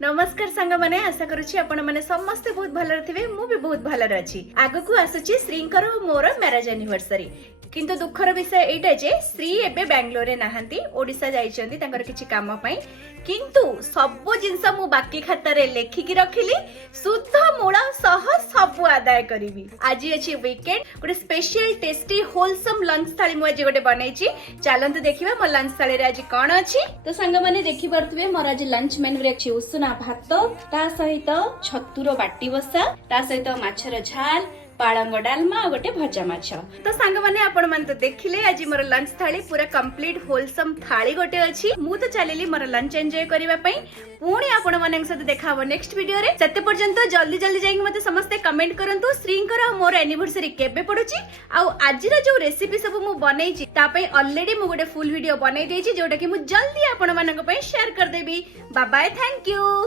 नमस्कार सांग मैंने आशा करुच्ची आपण मैंने समस्ते बहुत भलर थिबे मु भी बहुत भलर अछि। आगकू आसुची श्रींकर मोर मैरेज एनिवर्सरी किंतु दुखर विषय एटा जे श्री एबे बेंगलोर रे नाहंती ओडिसा जाइछंती तांकर किछि काम पई किंतु सब जिंस मु बाकी खाता रे लेखिकी रखिली शुद्ध मूल सह सब आदाय करिवि। आज अछि वीकेंड गोटे स्पेशल टेस्टी होलसम लंच थाली मु आज गोटे बनैछि। चलंतु देखिबा मो लंच थाली रे आज कोन अछि। तो संग माने देखि परथुबे मोर आज लंच मेन्यू रे अछि उषुना भात ता सहित छतुर बाटी बसा ता सहित माछर झाल पालंग डालमा गोटे भजा माछ। तो सांग माने आपण मन तो देखिले आज मोर लंच थाली पूरा कंप्लीट होलसम थाली गोटे अछि। मु तो चलेली मोर लंच एन्जॉय करिवा पई पुणी आपण मानक साथ देखा हो नेक्स्ट वीडियो रे। सेते पर्यंत जल्दी जल्दी जाई मते समस्त कमेंट करंतु श्रींकर मोर एनिवर्सरी केबे पडुची आउ आजिर जो रेसिपी सब मु बनैछि ता पई ऑलरेडी मु गोटे फुल वीडियो बनै देछि जोटा कि मु जल्दी आपण मानक पई शेयर कर देबी। Bye bye, thank you.